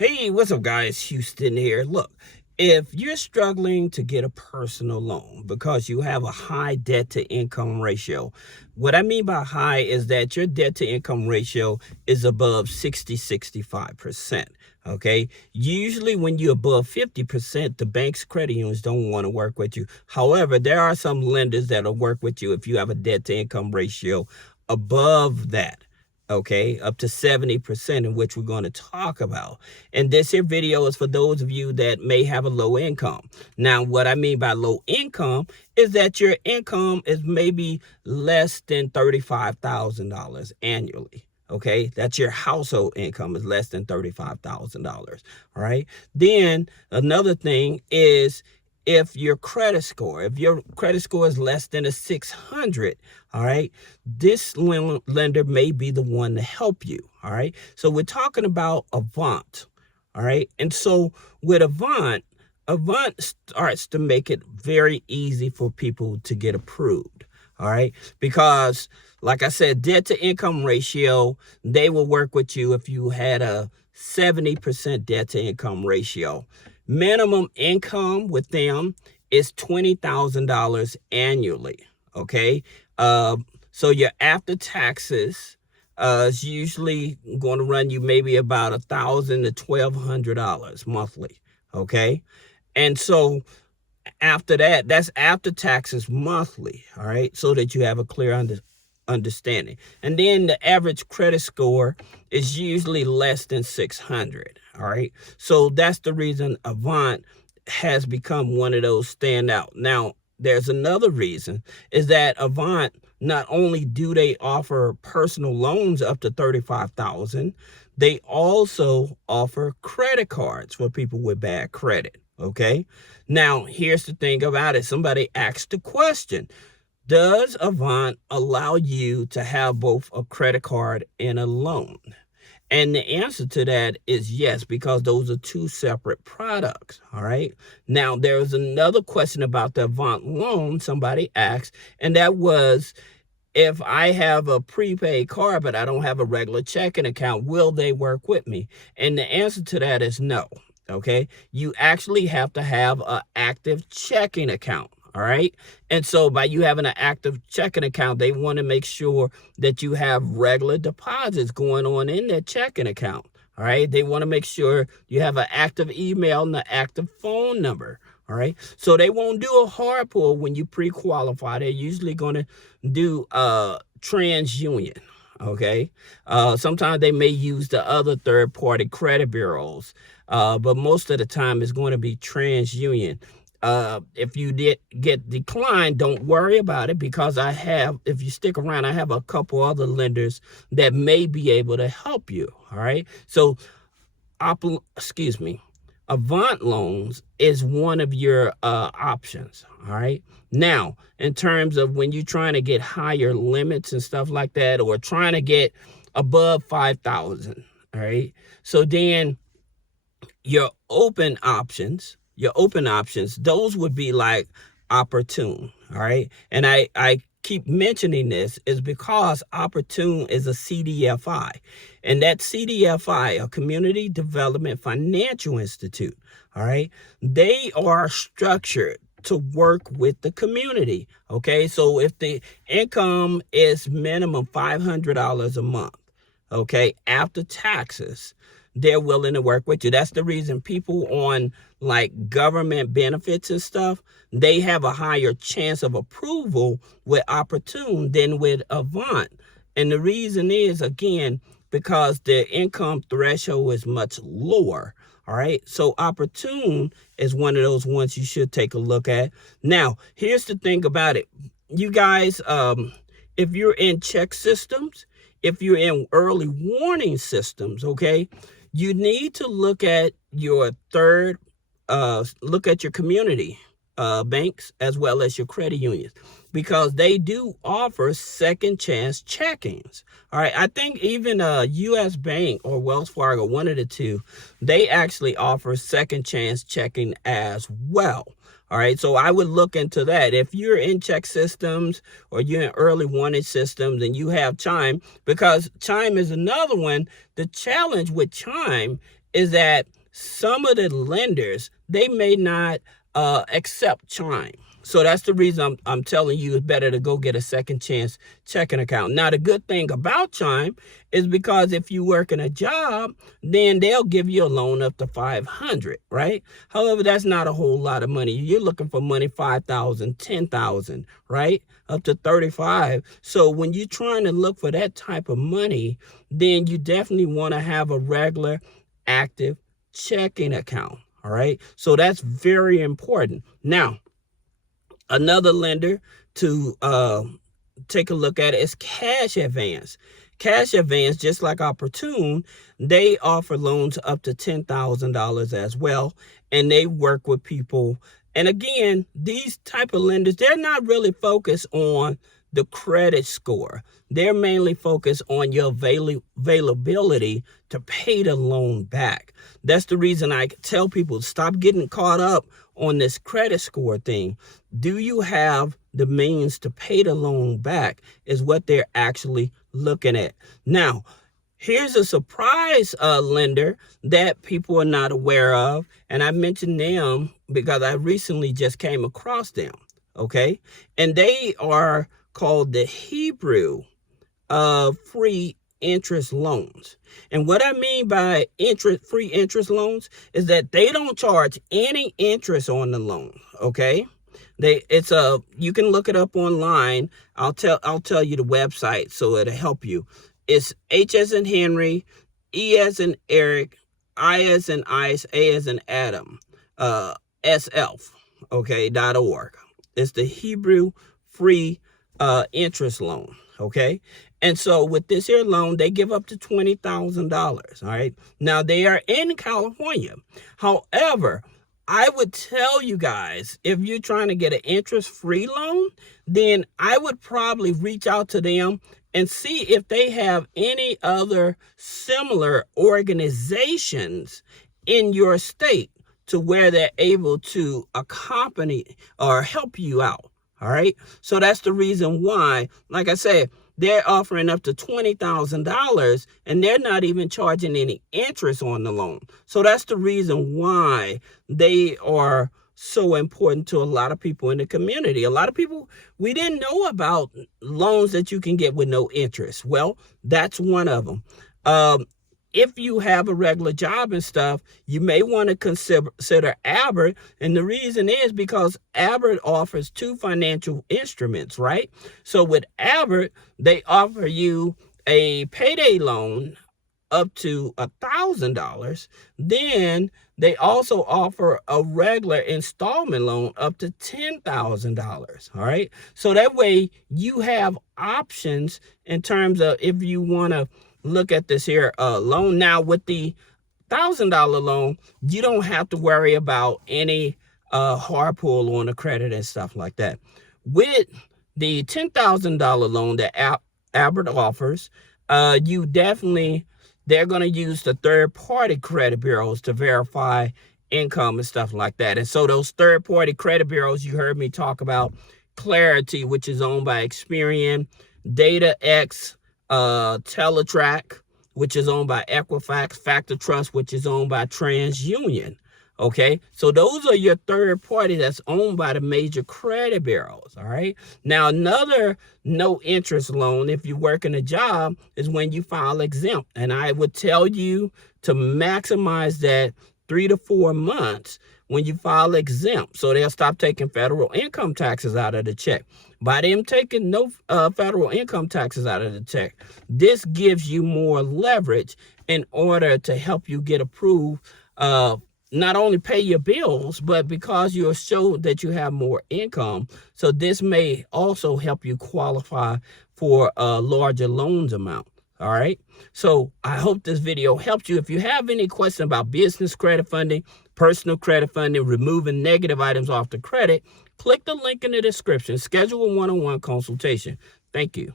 Hey, what's up, guys? Houston here. Look, if you're struggling to get a personal loan because you have a high debt to income ratio, what I mean by high is that your debt to income ratio is above 65%. Okay. Usually, when you're above 50%, the bank's credit unions don't want to work with you. However, there are some lenders that'll work with you if you have a debt to income ratio above that. Okay, up to 70%, in which we're going to talk about. And this here video is for those of you that may have a low income. Now, what I mean by low income is that your income is maybe less than $35,000 annually. Okay, that's your household income is less than $35,000. All right. Then another thing is, if your credit score is less than a 600, all right, this lender may be the one to help you. All right. So we're talking about Avant. All right. And so with Avant starts to make it very easy for people to get approved. All right. Because like I said, debt to income ratio, they will work with you if you had a 70% debt to income ratio. Minimum income with them is $20,000 annually. Okay. So your after taxes is usually going to run you maybe about $1,000 to $1,200 monthly. Okay. And so after that, that's after taxes monthly. All right. So that you have a clear understanding. And then the average credit score is usually less than 600. All right. So that's the reason Avant has become one of those standout. Now, there's another reason is that Avant, not only do they offer personal loans up to $35,000, they also offer credit cards for people with bad credit. Okay. Now, here's the thing about it. Somebody asked the question, does Avant allow you to have both a credit card and a loan? And the answer to that is yes, because those are two separate products. All right. Now, there's another question about the Avant loan somebody asked, and that was, if I have a prepaid card, but I don't have a regular checking account, will they work with me? And the answer to that is no. Okay. You actually have to have an active checking account. All right. And so by you having an active checking account, they want to make sure that you have regular deposits going on in that checking account. All right. They want to make sure you have an active email and an active phone number. All right. So they won't do a hard pull when you pre-qualify. They're usually going to do TransUnion. Okay. Sometimes they may use the other third-party credit bureaus, but most of the time it's going to be TransUnion. If you did get declined, don't worry about it, because if you stick around, I have a couple other lenders that may be able to help you. All right. So, Avant loans is one of your options. All right. Now, in terms of when you're trying to get higher limits and stuff like that, or trying to get above 5,000. All right. So then your open options, those would be like Opportune. All right. And I keep mentioning this is because Opportune is a CDFI, and that CDFI, a Community Development Financial Institute. All right. They are structured to work with the community. Okay. So if the income is minimum $500 a month, okay, after taxes, they're willing to work with you. That's the reason people on like government benefits and stuff, they have a higher chance of approval with Opportune than with Avant. And the reason is, again, because their income threshold is much lower. All right. So Opportune is one of those ones you should take a look at. Now, here's the thing about it. You guys, if you're in check systems, if you're in early warning systems, okay, you need to look at your look at your community banks as well as your credit unions, because they do offer second chance checkings. All right. I think even U.S. Bank or Wells Fargo, one of the two, they actually offer second chance checking as well. All right. So I would look into that. If you're in check systems or you're in early warning systems and you have Chime, because Chime is another one. The challenge with Chime is that some of the lenders, they may not accept Chime. So that's the reason I'm telling you it's better to go get a second chance checking account. Now, the good thing about Chime is because if you work in a job, then they'll give you a loan up to $500, right? However, that's not a whole lot of money. You're looking for money $5,000, $10,000, right? Up to $35,000. So when you're trying to look for that type of money, then you definitely want to have a regular, active checking account. All right. So that's very important. Now, another lender to take a look at is Cash Advance. Cash Advance, just like Opportune, they offer loans up to $10,000 as well. And they work with people. And again, these type of lenders, they're not really focused on the credit score. They're mainly focused on your availability to pay the loan back. That's the reason I tell people, stop getting caught up on this credit score thing. Do you have the means to pay the loan back is what they're actually looking at. Now, here's a surprise lender that people are not aware of. And I mentioned them because I recently just came across them. Okay. And they are called the Hebrew free interest loans. And what I mean by free interest loans is that they don't charge any interest on the loan. Okay. You can look it up online. I'll tell you the website so it'll help you. It's H as in Henry, E as in Eric, I as in Ice, A as in Adam, SL, okay, .org. It's the Hebrew free interest loan, okay? And so with this here loan, they give up to $20,000, all right? Now, they are in California. However, I would tell you guys, if you're trying to get an interest-free loan, then I would probably reach out to them and see if they have any other similar organizations in your state to where they're able to accompany or help you out. All right. So that's the reason why, like I said, they're offering up to $20,000 and they're not even charging any interest on the loan. So that's the reason why they are so important to a lot of people in the community. A lot of people, we didn't know about loans that you can get with no interest. Well, that's one of them. If you have a regular job and stuff, you may want to consider Avant. And the reason is because Avant offers two financial instruments, right? So with Avant, they offer you a payday loan up to $1,000. Then they also offer a regular installment loan up to $10,000. All right. So that way you have options in terms of if you want to look at this here loan. Now with the $1,000 loan, you don't have to worry about any hard pull on the credit and stuff like that. With the $10,000 loan that Avant offers, they're going to use the third-party credit bureaus to verify income and stuff like that. And so those third-party credit bureaus, you heard me talk about Clarity, which is owned by Experian, DataX, Teletrack, which is owned by Equifax, Factor Trust, which is owned by TransUnion. Okay, so those are your third party that's owned by the major credit bureaus. All right. Now, another no interest loan, if you work in a job, is when you file exempt. And I would tell you to maximize that 3 to 4 months when you file exempt. So they'll stop taking federal income taxes out of the check. By them taking no federal income taxes out of the check, this gives you more leverage in order to help you get approved, not only pay your bills, but because you're showed that you have more income. So this may also help you qualify for a larger loans amount. All right. So I hope this video helped you. If you have any questions about business credit funding, personal credit funding, removing negative items off the credit, click the link in the description. Schedule a one-on-one consultation. Thank you.